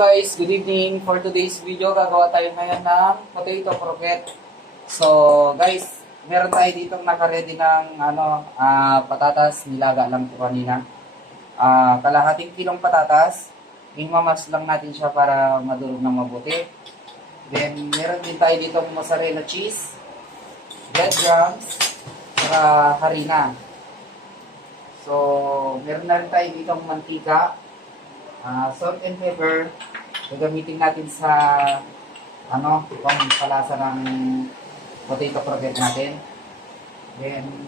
guys, good evening. For today's video, gagawa tayo ngayon ng potato croquette. So guys, meron tayo ditong naka-ready ng patatas, nilaga lang po kanina. Kalahating kilong patatas, imamas lang natin siya para madurog ng mabuti. Then meron din tayo ditong mozzarella cheese, breadcrumbs, saka harina. So meron na rin tayo ditong mantika, salt and pepper. Gagamitin natin sa palasa ng potato croquette natin. Then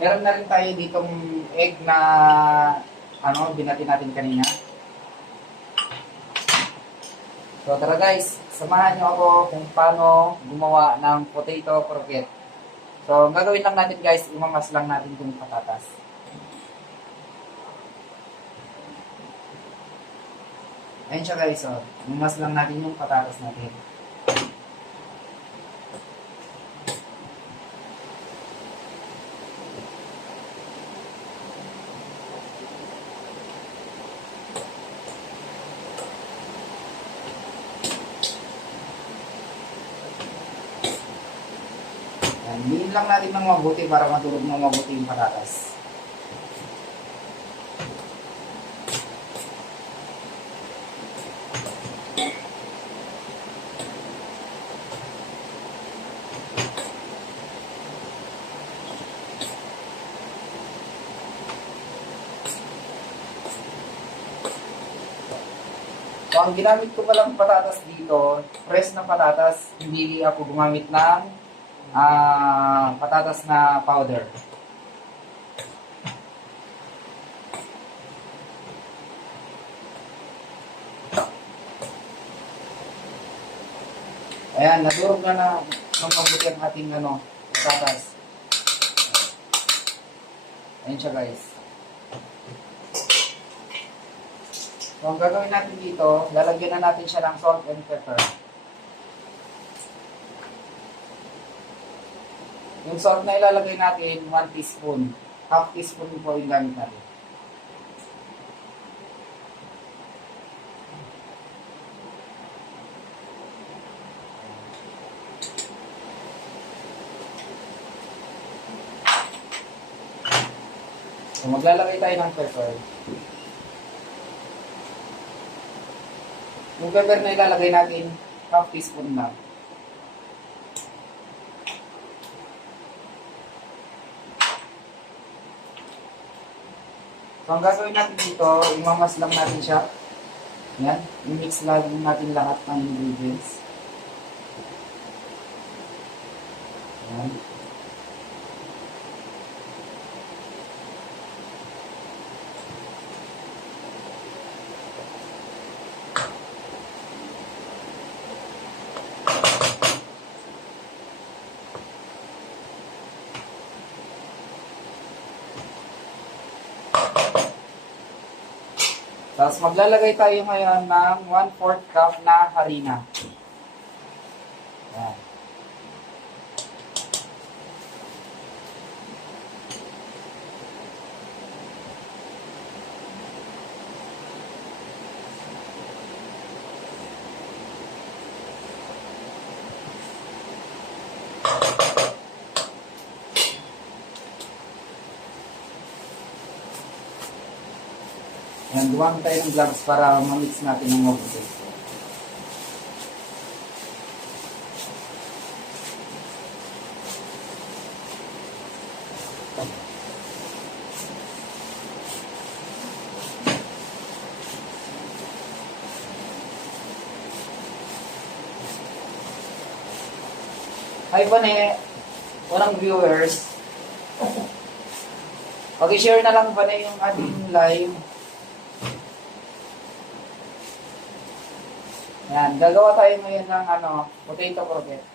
meron na rin tayo ditong egg na binati natin kanina. So tara guys, samahan nyo ako kung paano gumawa ng potato croquette. So ang gagawin lang natin guys, imamas lang natin itong patatas. Ayun siya guys, imamas lang natin yung patatas natin. Diin lang natin ng mabuti para matulog ng mabuti yung patatas. So, ang ginamit ko palang patatas dito, fresh na patatas, hindi ako gumamit ng patatas na powder. Ayan, nadurog na ng mabuti ang ating patatas. Ayan siya guys. So, ang gagawin natin dito, lalagyan na natin siya ng salt and pepper. Yung salt na ilalagay natin, 1 teaspoon. Half teaspoon po yung gamit natin. So, maglalagay tayo ng pepper. Yung pepper na ilalagay natin, half teaspoon lang. So, ang gagawin natin dito, imamas lang natin siya. Yan, i-mix lang natin lahat ng ingredients. Yan. Tapos maglalagay tayo ngayon ng 1/4 cup na harina. Yan. Yan, duwang tayo ng gloves para ma-mix natin ng mabuti. Hi Pane, unang viewers. Pag-share na lang Pane yung ating live. Yan, gagawa tayo ngayon ng potato croquette.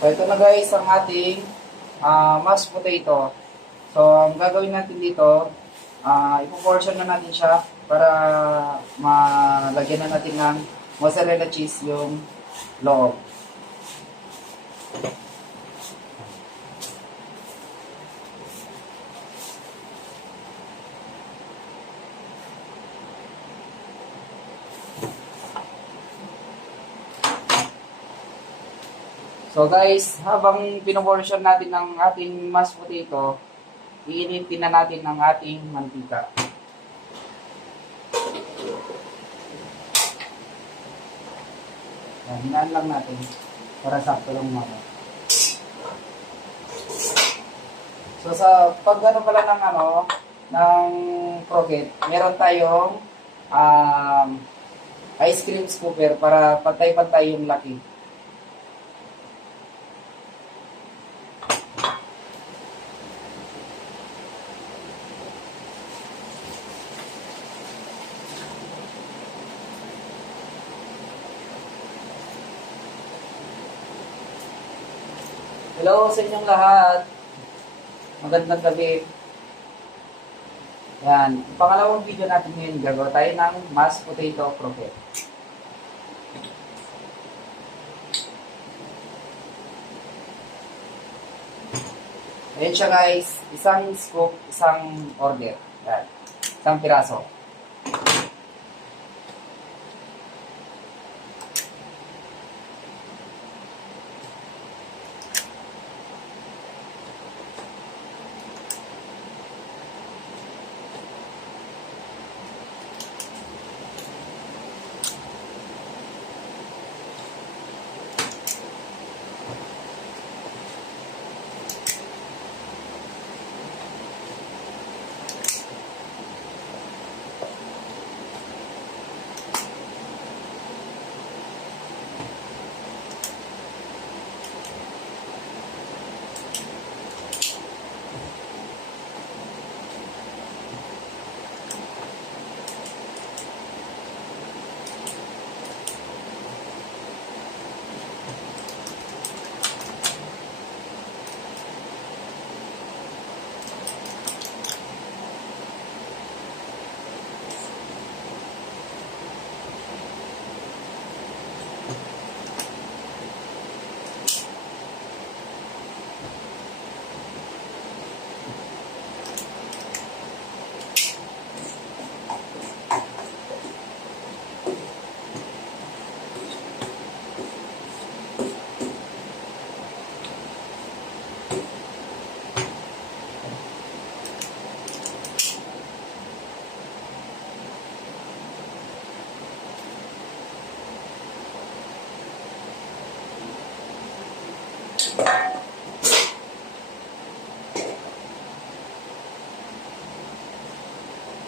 So, ito na guys ang ating mashed potato. So, ang gagawin natin dito, ipo-portion na natin siya para malagyan na natin ng mozzarella cheese yung loob. So guys, habang pinoportion natin ng ating mashed potato, iinitin na natin ang ating mantika. Hinaan lang natin para sakto lang mga. So sa pag pala ng croquette, meron tayong ice cream scooper para pantay-pantay yung laki. Hello sa inyong lahat. Magandang gabi. Yan. Pangalawang video natin ngayon, gagawa tayo ng mashed potato croquette. Ayan siya guys. Isang scoop, isang order. Yan. Isang piraso.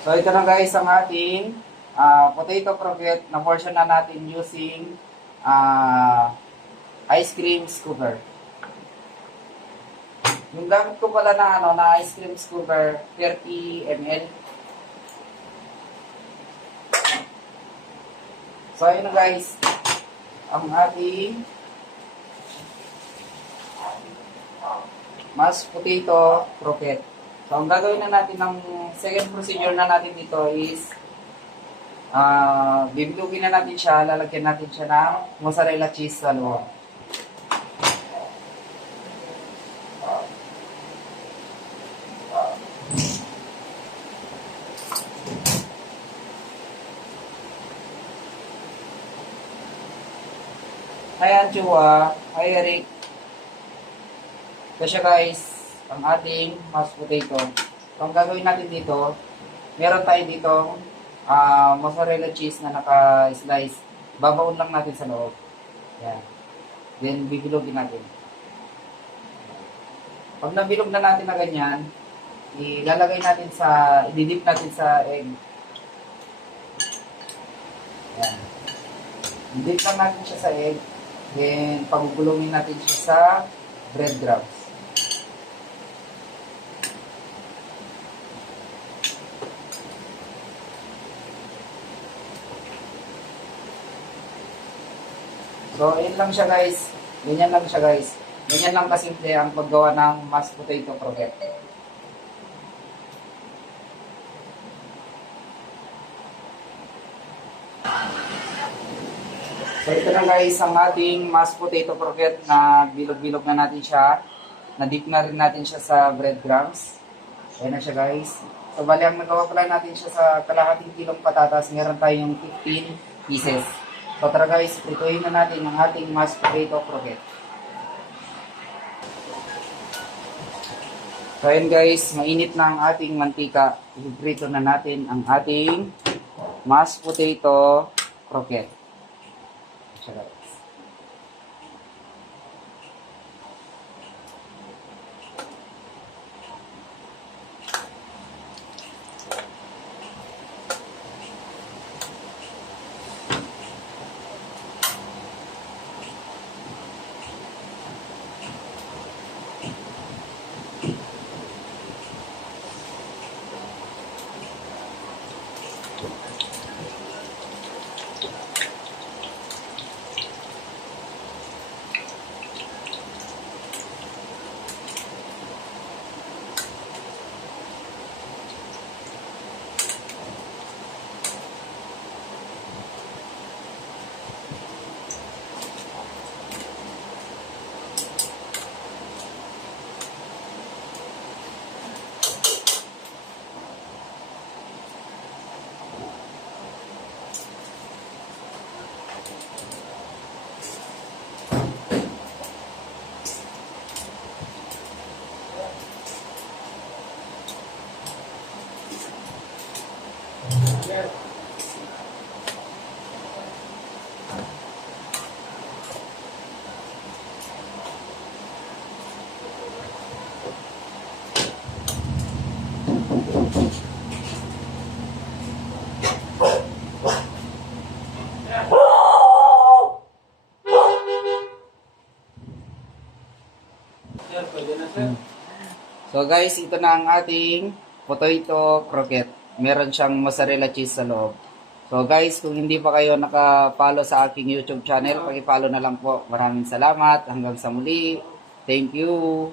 So ito na guys ang ating potato croquette na portion na natin using ice cream scooper. Yung gamit ko pala na ice cream scooper 30 ml. So ayun na guys ang ating mashed potato croquette. So, ang gagawin na natin ng second procedure na natin dito is bibilugin na natin siya, lalagyan natin siya ng mozzarella cheese sa loob. Hi Anjua, hi Eric. Kasi guys, ang ating mashed potato. So, ang gagawin natin dito, meron tayo dito mozzarella cheese na naka-slice. Babaon lang natin sa loob. Yan. Then, bibilogin natin. Pag nabilog na natin na ganyan, ilalagay natin ididip natin sa egg. Yan. Ididip lang natin siya sa egg. Then, pagugulungin natin siya sa breadcrumbs. So, yun lang siya guys. Ganyan lang siya guys. Ganyan lang kasimple ang paggawa ng mashed potato croquette. So ito na guys ang ating mashed potato croquette na bilog-bilog na natin siya. Na-dip na rin natin siya sa breadcrumbs. Ayan na siya guys. So bali ang nagawa pala natin siya sa kalahating kilong patatas. Meron tayong 15 pieces. So tara guys, prituhin na natin ang ating mashed potato croquette. So ayan guys, mainit na ang ating mantika. Iprito na natin ang ating mashed potato croquette. Siya guys. So guys, ito na ang ating potato croquette. Meron siyang mozzarella cheese sa loob. So guys, kung hindi pa kayo naka-follow sa aking YouTube channel, paki-follow na lang po. Maraming salamat. Hanggang sa muli. Thank you.